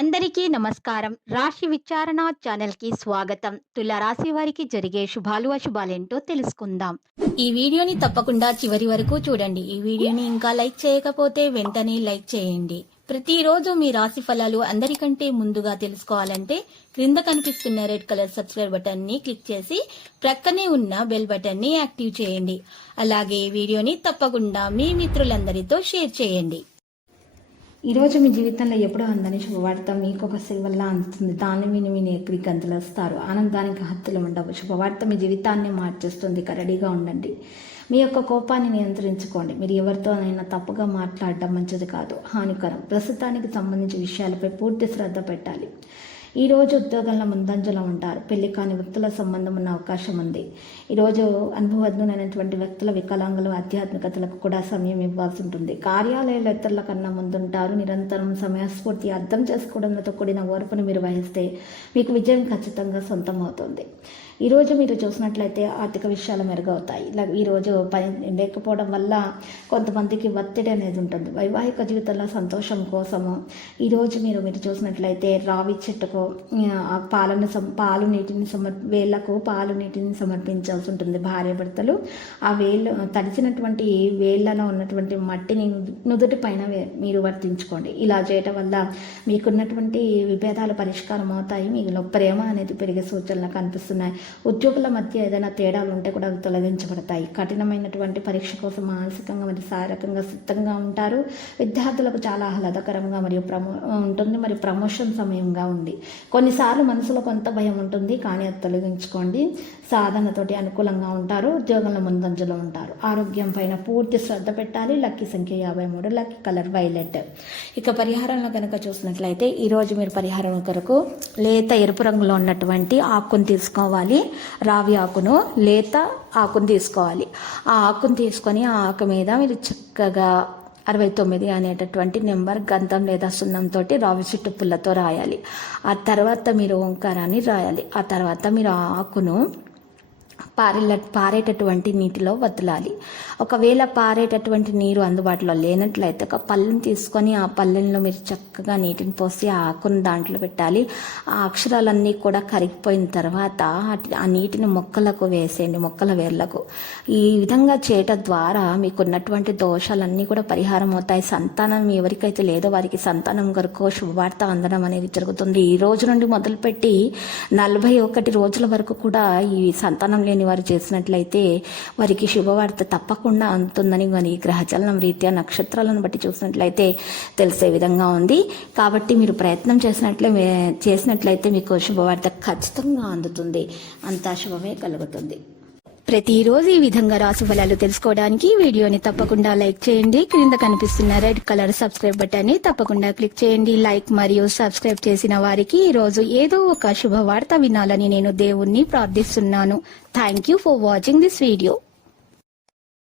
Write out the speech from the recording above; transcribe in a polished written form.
అందరికీ నమస్కారం. రాశి విచారణ ఛానల్‌కి స్వాగతం. తుల రాశి వారికి జరిగే శుభాలు, అశుభాలేంటో తెలుసుకుందాం. ఈ వీడియోని తప్పకుండా చివరి వరకు చూడండి. ఈ వీడియోని ఇంకా లైక్ చేయకపోతే వెంటనే లైక్ చేయండి. ప్రతిరోజు మీ రాశి ఫలాలు అందరికంటే ముందుగా తెలుసుకోవాలంటే క్రింద కనిపిస్తున్న రెడ్ కలర్ సబ్స్క్రైబ్ బటన్ ని క్లిక్ చేసి ప్రక్కనే ఉన్న బెల్ బటన్ ని యాక్టివ్ చేయండి. అలాగే వీడియోని తప్పకుండా మీ మిత్రులందరితో షేర్ చేయండి. ఈరోజు మీ జీవితంలో ఎప్పుడో అందని శుభవార్త మీకు ఒక వల్ల అందుతుంది. దాన్ని విని ఎక్కడికి గంతులు వస్తారు. ఆనందానికి హత్తులు ఉండవు. శుభవార్త మీ జీవితాన్ని మార్చేస్తుంది. రెడీగా ఉండండి. మీ యొక్క కోపాన్ని నియంత్రించుకోండి. మీరు ఎవరితోనైనా తప్పుగా మాట్లాడడం మంచిది కాదు, హానికరం. ప్రస్తుతానికి సంబంధించిన విషయాలపై పూర్తి శ్రద్ధ పెట్టాలి. ఈరోజు ఉద్యోగంలో ముందంజలో ఉంటారు. పెళ్లి కాని వ్యక్తుల సంబంధం ఉన్న అవకాశం ఉంది. ఈరోజు అనుభవజ్ఞులైనటువంటి వ్యక్తుల వికలాంగులు ఆధ్యాత్మికతలకు కూడా సమయం ఇవ్వాల్సి ఉంటుంది. కార్యాలయాల ఇతరుల కన్నా ముందుంటారు. నిరంతరం సమయస్ఫూర్తి అర్థం చేసుకోవడంతో కూడిన ఓర్పును మీరు వహిస్తే మీకు విజయం ఖచ్చితంగా సొంతం అవుతుంది. ఈరోజు మీరు చూసినట్లయితే ఆర్థిక విషయాలు మెరుగవుతాయి. ఈరోజు పని లేకపోవడం వల్ల కొంతమందికి ఒత్తిడి అనేది ఉంటుంది. వైవాహిక జీవితంలో సంతోషం కోసము ఈరోజు మీరు చూసినట్లయితే రావి చెట్టుకు పాలు నీటిని వేళ్లకు పాలు నీటిని సమర్పించాల్సి ఉంటుంది. భార్య భర్తలు ఆ వేళ్ళు తడిచినటువంటి వేళ్లలో ఉన్నటువంటి మట్టిని నుదుటి పైన మీరు వర్తించుకోండి. ఇలా చేయటం వల్ల మీకున్నటువంటి విభేదాలు పరిష్కారం అవుతాయి. మీలో ప్రేమ అనేది పెరిగే సూచనలు కనిపిస్తున్నాయి. ఉద్యోగుల మధ్య ఏదైనా తేడాలు ఉంటే కూడా అవి తొలగించబడతాయి. కఠినమైనటువంటి పరీక్ష కోసం మానసికంగా మరియు శారీరకంగా సిద్ధంగా ఉంటారు. విద్యార్థులకు చాలా ఆహ్లాదకరంగా మరియు ఉంటుంది. మరియు ప్రమోషన్ సమయంగా ఉంది. కొన్నిసార్లు మనసులో కొంత భయం ఉంటుంది, కానీ అది తొలగించుకోండి. సాధనతోటి అనుకూలంగా ఉంటారు. ఉద్యోగంలో ముందంజలో ఉంటారు. ఆరోగ్యం పైన పూర్తి శ్రద్ధ పెట్టాలి. లక్కీ సంఖ్య 53, లక్కీ కలర్ వైలెట్. ఇక పరిహారంలో కనుక చూసినట్లయితే ఈరోజు మీరు పరిహారం కొరకు లేత ఎరుపు రంగులో ఉన్నటువంటి ఆకును తీసుకోవాలి. రావి ఆకును, లేత ఆకును తీసుకోవాలి. ఆ ఆకును తీసుకొని ఆ ఆకు మీద మీరు చక్కగా 69 అనేటటువంటి నెంబర్ గంధం లేదా సున్నంతో రావి చెట్టు పుల్లతో రాయాలి. ఆ తర్వాత మీరు ఓంకారాన్ని రాయాలి. ఆ తర్వాత మీరు ఆ ఆకును పారేటటువంటి నీటిలో వదలాలి. ఒకవేళ పారేటటువంటి నీరు అందుబాటులో లేనట్లయితే ఒక పళ్ళెని తీసుకొని ఆ పళ్ళెంలో మీరు చక్కగా నీటిని పోసి ఆ ఆకును దాంట్లో పెట్టాలి. ఆ అక్షరాలన్నీ కూడా కరిగిపోయిన తర్వాత ఆ నీటిని మొక్కలకు వేసేయండి, మొక్కల వేర్లకు. ఈ విధంగా చేయటం ద్వారా మీకున్నటువంటి దోషాలన్నీ కూడా పరిహారం అవుతాయి. సంతానం ఎవరికైతే లేదో వారికి సంతానం కొరకు శుభవార్త అందడం అనేది జరుగుతుంది. ఈ రోజు నుండి మొదలుపెట్టి 41 రోజుల వరకు కూడా ఈ సంతానం లేని వారు చేసినట్లయితే వారికి శుభవార్త తప్పకుండా అందుతుందని మరి గ్రహచలనం రీత్యా నక్షత్రాలను బట్టి చూసినట్లయితే తెలిసే విధంగా ఉంది. కాబట్టి మీరు ప్రయత్నం చేసినట్లయితే మీకు శుభవార్త ఖచ్చితంగా అందుతుంది. అంతా శుభమే కలుగుతుంది. ప్రతిరోజు ఈ విధంగా రాశి ఫలాలు తెలుసుకోవడానికి వీడియోని తప్పకుండా లైక్ చేయండి. క్రింద కనిపిస్తున్న రెడ్ కలర్ సబ్స్క్రైబ్ బటన్ ని తప్పకుండా క్లిక్ చేయండి. లైక్ మరియు సబ్స్క్రైబ్ చేసిన వారికి ఈ రోజు ఏదో ఒక శుభవార్త వినాలని నేను దేవుణ్ణి ప్రార్థిస్తున్నాను. Thank you for watching this video.